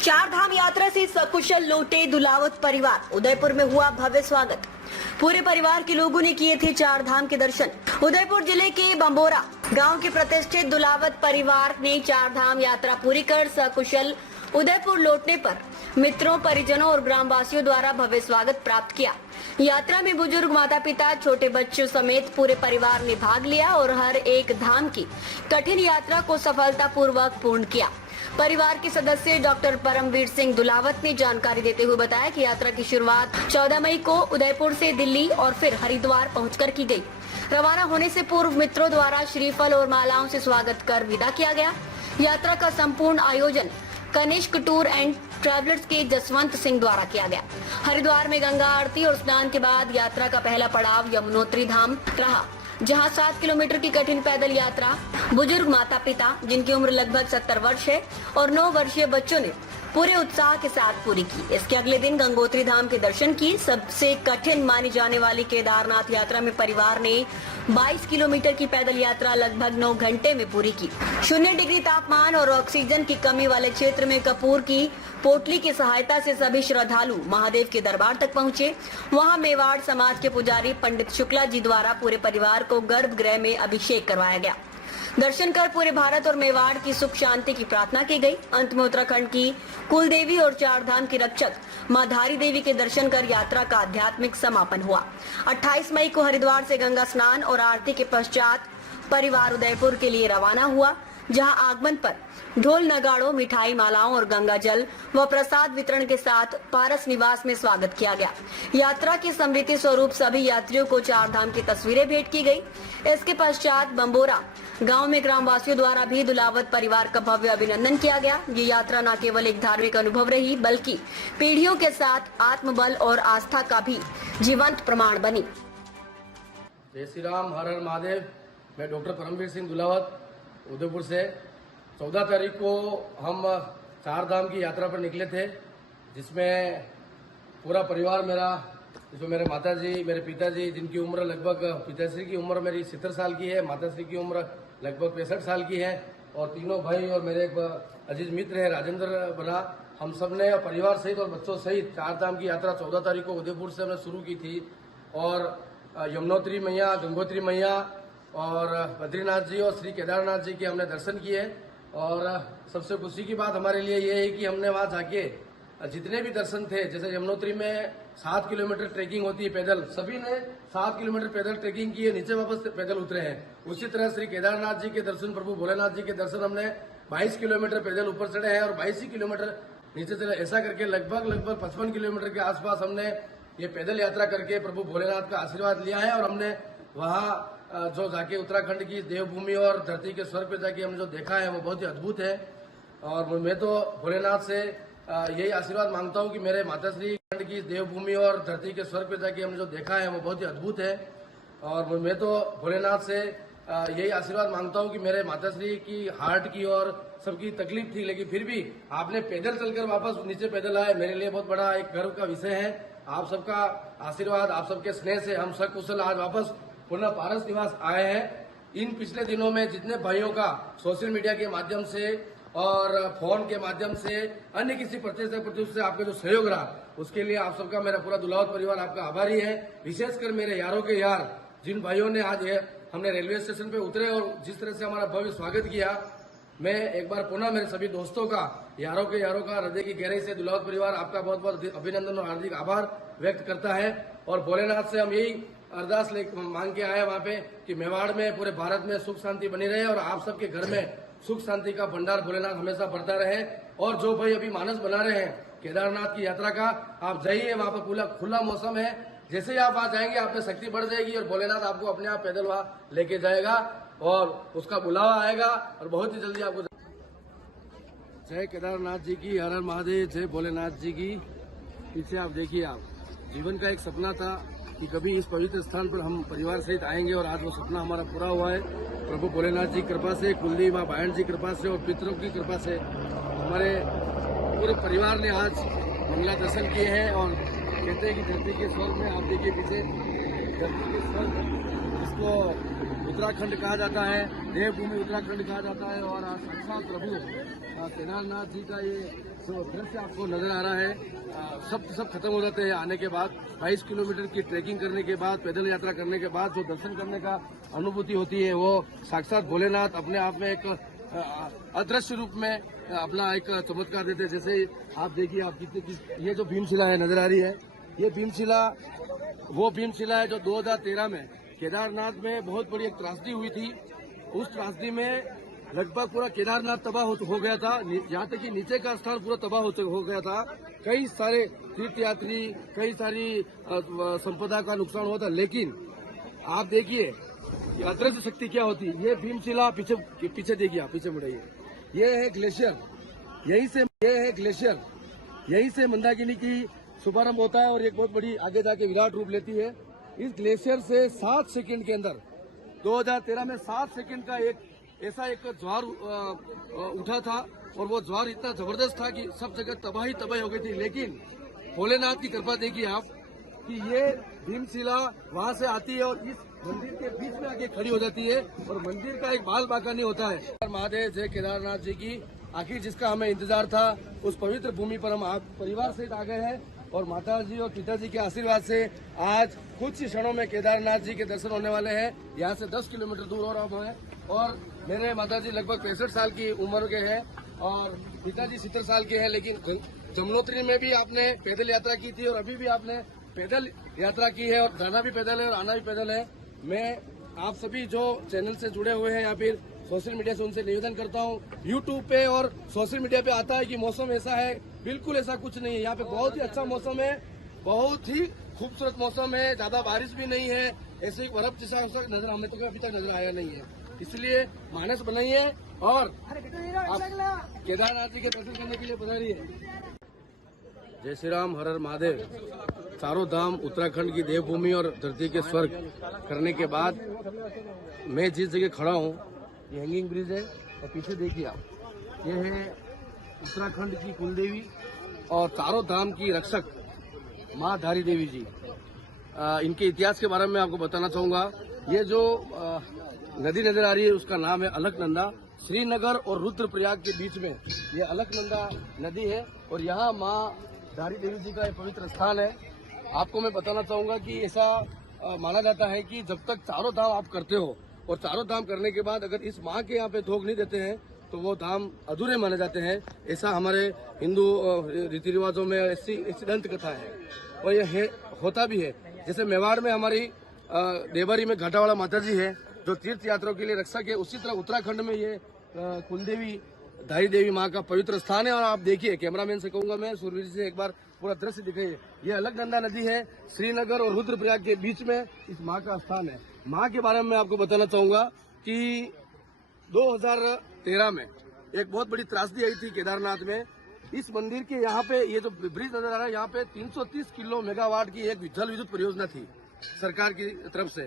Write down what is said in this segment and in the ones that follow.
चार धाम यात्रा से सकुशल लौटे दुलावत परिवार। उदयपुर में हुआ भव्य स्वागत। पूरे परिवार के लोगों ने किए थे चार धाम के दर्शन। उदयपुर जिले के बंबोरा गांव के प्रतिष्ठित दुलावत परिवार ने चार धाम यात्रा पूरी कर सकुशल उदयपुर लौटने पर मित्रों, परिजनों और ग्रामवासियों द्वारा भव्य स्वागत प्राप्त किया। यात्रा में बुजुर्ग, माता पिता, छोटे बच्चों समेत पूरे परिवार ने भाग लिया और हर एक धाम की कठिन यात्रा को सफलतापूर्वक पूर्ण किया। परिवार के सदस्य डॉक्टर परमवीर सिंह दुलावत ने जानकारी देते हुए बताया कि यात्रा की शुरुआत 14 मई को उदयपुर से दिल्ली और फिर हरिद्वार पहुंचकर की गई। रवाना होने से पूर्व मित्रों द्वारा श्रीफल और मालाओं से स्वागत कर विदा किया गया। यात्रा का संपूर्ण आयोजन कनिष्क टूर एंड ट्रैवलर्स के जसवंत सिंह द्वारा किया गया। हरिद्वार में गंगा आरती और स्नान के बाद यात्रा का पहला पड़ाव यमुनोत्री धाम रहा, जहां 7 किलोमीटर की कठिन पैदल यात्रा बुजुर्ग, माता पिता जिनकी उम्र लगभग 70 वर्ष है और 9 वर्षीय बच्चों ने पूरे उत्साह के साथ पूरी की। इसके अगले दिन गंगोत्री धाम के दर्शन किए। सबसे कठिन मानी जाने वाली केदारनाथ यात्रा में परिवार ने 22 किलोमीटर की पैदल यात्रा लगभग 9 घंटे में पूरी की। 0 डिग्री तापमान और ऑक्सीजन की कमी वाले क्षेत्र में कपूर की पोटली की सहायता से सभी श्रद्धालु महादेव के दरबार तक पहुंचे। वहां मेवाड़ समाज के पुजारी पंडित शुक्ला जी द्वारा पूरे परिवार को गर्भगृह में अभिषेक करवाया गया। दर्शन कर पूरे भारत और मेवाड़ की सुख शांति की प्रार्थना की गई। अंत में उत्तराखंड की कुल देवी और चार धाम की रक्षक मां धारी देवी के दर्शन कर यात्रा का आध्यात्मिक समापन हुआ। 28 मई को हरिद्वार से गंगा स्नान और आरती के पश्चात परिवार उदयपुर के लिए रवाना हुआ, जहां आगमन पर ढोल नगाड़ों, मिठाई, मालाओं और गंगा जल व प्रसाद वितरण के साथ पारस निवास में स्वागत किया गया। यात्रा की स्मृति स्वरूप सभी यात्रियों को चार धाम की तस्वीरें भेंट की गई। इसके पश्चात बंबोरा गांव में ग्रामवासियों द्वारा भी दुलावत परिवार का भव्य अभिनंदन किया गया। ये यात्रा न केवल एक धार्मिक अनुभव रही, बल्कि पीढ़ियों के साथ आत्मबल और आस्था का भी जीवंत प्रमाण बनी। जय श्री राम, हर हर महादेव। मैं डॉक्टर परमवीर सिंह दुलावत उदयपुर से 14 तारीख को हम चार धाम की यात्रा पर निकले थे, जिसमें पूरा परिवार मेरा, जिसमें मेरे माताजी, मेरे पिताजी जिनकी उम्र लगभग, पिताश्री की उम्र मेरी 70 साल की है, माताश्री की उम्र लगभग 65 साल की है और तीनों भाई और मेरे एक अजीज मित्र है राजेंद्र बना, हम सब ने परिवार सहित और बच्चों सहित चार धाम की यात्रा 14 तारीख को उदयपुर से हमने शुरू की थी और यमुनोत्री मैया, गंगोत्री मैया और बद्रीनाथ जी और श्री केदारनाथ जी के हमने दर्शन किए। और सबसे खुशी की बात हमारे लिए ये है कि हमने वहां जाके जितने भी दर्शन थे, जैसे यमुनोत्री में 7 किलोमीटर ट्रेकिंग होती है पैदल, सभी ने 7 किलोमीटर पैदल ट्रेकिंग की है, नीचे वापस पैदल उतरे हैं। उसी तरह श्री केदारनाथ जी के दर्शन, प्रभु भोलेनाथ जी के दर्शन हमने 22 किलोमीटर पैदल ऊपर चढ़े हैं और 22 किलोमीटर नीचे चले। ऐसा करके लगभग 55 किलोमीटर के आसपास हमने ये पैदल यात्रा करके प्रभु भोलेनाथ का आशीर्वाद लिया है। और हमने वहाँ जो जाके उत्तराखंड की देवभूमि और धरती के स्वर्ग पे जाके हमने जो देखा है वो बहुत ही अद्भुत है। और मैं तो भोलेनाथ से यही आशीर्वाद मांगता हूँ कि मेरे माताश्री की देवभूमि और धरती के स्वर्ग पे जाके हमने जो देखा है वो बहुत ही अद्भुत है। और मैं तो भोलेनाथ से यही आशीर्वाद मांगता हूँ कि मेरे माताश्री की हार्ट की और सबकी तकलीफ थी, लेकिन फिर भी आपने पैदल चलकर वापस नीचे पैदल आए, मेरे लिए बहुत बड़ा एक गर्व का विषय है। आप सबका आशीर्वाद, आप सबके स्नेह से हम सकुशल आज वापस पुनः पारस निवास आए हैं। इन पिछले दिनों में जितने भाइयों का सोशल मीडिया के माध्यम से और फोन के माध्यम से अन्य किसी प्रत्यक्ष से आपका जो सहयोग रहा, उसके लिए आप सबका, मेरा पूरा दुलावत परिवार आपका आभारी है। विशेषकर मेरे यारों के यार, जिन भाइयों ने आज हमने रेलवे स्टेशन पे उतरे और जिस तरह से हमारा भव्य स्वागत किया, मैं एक बार पुनः मेरे सभी दोस्तों का, यारों का हृदय की गहराई से दुलावत परिवार आपका बहुत बहुत अभिनंदन और हार्दिक आभार व्यक्त करता है। और भोलेनाथ से हम यही अरदास मांग के आए वहाँ पे कि मेवाड़ में, पूरे भारत में सुख शांति बनी रहे और आप सबके घर में सुख शांति का भंडार भोलेनाथ हमेशा बढ़ता रहे। और जो भाई अभी मानस बना रहे हैं केदारनाथ की यात्रा का, आप जाइए, वहाँ पर खुला मौसम है। जैसे ही आप वहाँ जाएंगे आप में शक्ति बढ़ जाएगी और भोलेनाथ आपको अपने आप पैदल वहाँ लेके जाएगा और उसका बुलावा आएगा और बहुत ही जल्दी आपको। जय केदारनाथ जी की, हर हर महादेव। जय भोलेनाथ जी की। पीछे आप देखिए, आप जीवन का एक सपना था कि कभी इस पवित्र स्थान पर हम परिवार सहित आएंगे और आज वो सपना हमारा पूरा हुआ है। प्रभु भोलेनाथ जी कृपा से, कुलदेवी माँ बायन जी कृपा से और पितरों की कृपा से हमारे पूरे परिवार ने आज मंगला दर्शन किए हैं। और कहते हैं कि धरती के स्वर्ग में, आप देखिए पीछे धरती के स्वर्ग, इसको उत्तराखंड कहा जाता है, देवभूमि उत्तराखंड कहा जाता है। और साक्षात प्रभु केदारनाथ जी का ये जो दृश्य आपको नजर आ रहा है, सब खत्म हो जाते हैं आने के बाद। 22 किलोमीटर की ट्रैकिंग करने के बाद, पैदल यात्रा करने के बाद जो दर्शन करने का अनुभूति होती है, वो साक्षात भोलेनाथ अपने आप में एक अदृश्य रूप में अपना एक चमत्कार देते हैं। जैसे आप देखिए, आप कितने ये जो भीमशिला है नजर आ रही है, ये भीमशिला वो भीमशिला है जो 2013 में केदारनाथ में बहुत बड़ी एक त्रासदी हुई थी। उस त्रासदी में लगभग पूरा केदारनाथ तबाह हो गया था, यहाँ तक कि नीचे का स्थान पूरा तबाह हो गया था। कई सारे तीर्थयात्री, कई सारी संपदा का नुकसान हुआ था। लेकिन आप देखिए अदृश्य शक्ति क्या होती है। ये भीमशिला पीछे देखिए, आप पीछे मुड़िए, ये है ग्लेशियर, यहीं से मंदाकिनी की शुभारंभ होता है और एक बहुत बड़ी आगे जाके विराट रूप लेती है। इस ग्लेशियर से 7 सेकंड के अंदर 2013 में 7 सेकंड का ऐसा एक ज्वार उठा था और वो ज्वार इतना जबरदस्त था कि सब जगह तबाही हो गई थी। लेकिन भोलेनाथ की कृपा देखिए आप कि ये भीमशिला वहां से आती है और इस मंदिर के बीच में आके खड़ी हो जाती है और मंदिर का एक बाल बाका नहीं होता है। महादेव जय केदारनाथ जी की आखिर जिसका हमें इंतजार था, उस पवित्र भूमि पर हम परिवार सहित आ गए हैं और माता जी और पिताजी के आशीर्वाद से आज कुछ ही क्षणों में केदारनाथ जी के दर्शन होने वाले हैं। यहाँ से 10 किलोमीटर दूर और अब है और मेरे माता जी लगभग 65 साल की उम्र के हैं और पिताजी 70 साल के हैं। लेकिन जमुनोत्री में भी आपने पैदल यात्रा की थी और अभी भी आपने पैदल यात्रा की है और जाना भी पैदल है और आना भी पैदल है। मैं आप सभी जो चैनल से जुड़े हुए हैं या फिर सोशल मीडिया से उनसे निवेदन करता हूँ, यूट्यूब पे और सोशल मीडिया पे आता है कि मौसम ऐसा है, बिल्कुल ऐसा कुछ नहीं है। यहाँ पे बहुत ही अच्छा मौसम है, बहुत ही खूबसूरत मौसम है, ज्यादा बारिश भी नहीं है, ऐसे बर्फ जैसा नजर हमें तो अभी तक नजर आया नहीं है। इसलिए मानस बनाइए और आप केदारनाथ जी के दर्शन करने के लिए पधारिए। जय श्री राम, हर हर महादेव। चारों धाम उत्तराखंड की देवभूमि और धरती के स्वर्ग करने के बाद मैं जिस जगह खड़ा हूँ, ये हैंगिंग ब्रिज है और पीछे देखिए आप, ये है उत्तराखंड की कुलदेवी और चारों धाम की रक्षक माँ धारी देवी जी। इनके इतिहास के बारे में आपको बताना चाहूंगा। ये जो नदी नजर आ रही है उसका नाम है अलकनंदा। श्रीनगर और रुद्रप्रयाग के बीच में ये अलकनंदा नदी है और यहाँ माँ धारी देवी जी का एक पवित्र स्थान है। आपको मैं बताना चाहूंगा कि ऐसा माना जाता है कि जब तक चारों धाम आप करते हो और चारों धाम करने के बाद अगर इस माँ के यहाँ पे थोक नहीं देते हैं तो वो धाम अधूरे माने जाते हैं। ऐसा हमारे हिंदू रीति रिवाजों में ऐसी दंत कथा है और ये होता भी है। जैसे मेवाड़ में हमारी देवरी में घाटावाड़ा माता जी है जो तीर्थ यात्रियों के लिए रक्षक है, उसी तरह उत्तराखंड में ये कुलदेवी धारी देवी माँ का पवित्र स्थान है। और आप देखिए, कैमरामैन से कहूंगा मैं, सूरवीर जी से एक बार पूरा दृश्य दिखाइए। ये अलकनंदा नदी है, श्रीनगर और रुद्रप्रयाग के बीच में इस माँ का स्थान है। माँ के बारे में मैं आपको बताना चाहूंगा कि 2013 में एक बहुत बड़ी त्रासदी आई थी केदारनाथ में। इस मंदिर के यहाँ पे ये जो ब्रिज नजर आ रहा है, यहाँ पे 330 किलो मेगावाट की एक जल विद्युत परियोजना थी सरकार की तरफ से।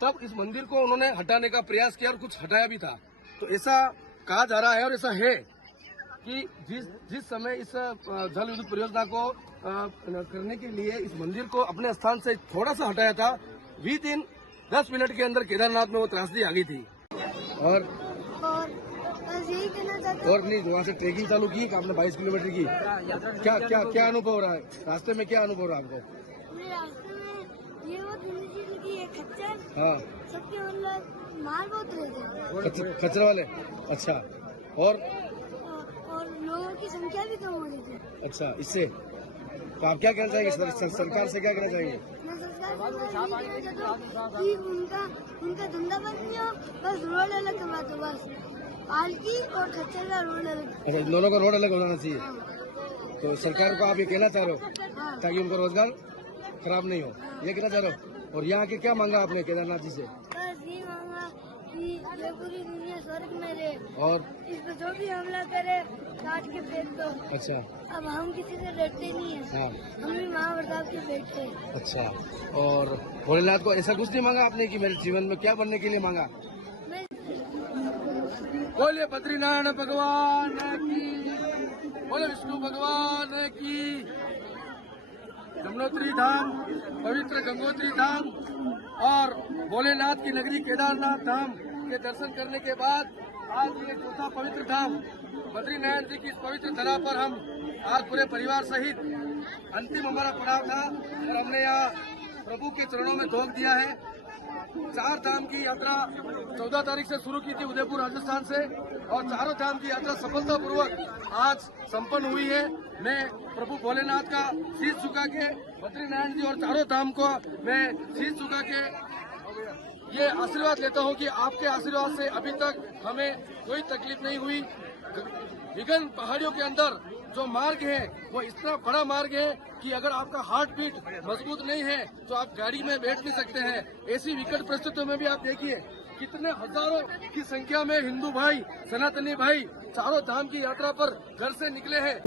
तब इस मंदिर को उन्होंने हटाने का प्रयास किया और कुछ हटाया भी था। तो ऐसा कहा जा रहा है और ऐसा है कि जिस समय इस जल विद्युत परियोजना को करने के लिए इस मंदिर को अपने स्थान से थोड़ा सा हटाया था, विद इन 10 मिनट के अंदर केदारनाथ में वो त्रासदी आ गई थी। और नहीं, वहाँ से ट्रेकिंग चालू की आपने 22 किलोमीटर की। क्या अनुभव हो रहा है रास्ते में? क्या अनुभव हो रहा है आपको? रास्ते में ये वो खच्चर, हाँ, सबके मतलब माल बहुत रहे थे, खच्चर वाले। अच्छा, और लोगों की संख्या भी कम हो रही थी। अच्छा, इससे तो आप क्या कहना चाहेंगे? सरकार से क्या कहना चाहेंगे? मैं सरकार कि उनका धंधा बंद नहीं हो, बस रोड अलग करवा दो, बस पालकी और खच्चर का रोड अलग। अच्छा, इन दोनों का रोड अलग होना चाहिए। हाँ। तो सरकार को आप ये कहना चाह रहे हो? हाँ। ताकि उनका रोजगार खराब नहीं हो, ये कहना चाह रहे हो? और यहाँ के क्या मांगा आपने केदारनाथ जी से? बस ये मांगा कि ये पूरी दुनिया स्वर्ग में रहे और इस पर जो भी हमला करे काट के फेंक दो। अच्छा, अब हम किसी से डरते नहीं है। हाँ। हम भी महाप्रताप के बेटे। अच्छा, और भोलेनाथ को ऐसा कुछ नहीं मांगा आपने कि मेरे जीवन में क्या बनने के लिए मांगा? बोले बद्रीनारायण भगवान की, बोले विष्णु भगवान की। यमुनोत्री धाम, पवित्र गंगोत्री धाम और भोलेनाथ की नगरी केदारनाथ धाम के दर्शन करने के बाद आज ये चौथा पवित्र धाम बद्रीनारायण जी की इस पवित्र धरा पर हम आज पूरे परिवार सहित अंतिम हमारा पड़ाव था और हमने यहाँ प्रभु के चरणों में धोख दिया है। 4 धाम की यात्रा 14 तारीख से शुरू की थी उदयपुर राजस्थान से और चारों धाम की यात्रा सफलतापूर्वक आज संपन्न हुई है। मैं प्रभु भोलेनाथ का शीश झुका के बद्रीनारायण जी और चारों धाम को मैं शीश झुका के ये आशीर्वाद लेता हूँ कि आपके आशीर्वाद से अभी तक हमें कोई तकलीफ नहीं हुई। विघन पहाड़ियों के अंदर जो मार्ग है वो इतना बड़ा मार्ग है कि अगर आपका हार्ट बीट मजबूत नहीं है तो आप गाड़ी में बैठ नहीं सकते हैं। ऐसी विकट परिस्थितियों में भी आप देखिए कितने हजारों की संख्या में हिंदू भाई, सनातनी भाई चारों धाम की यात्रा पर घर से निकले हैं।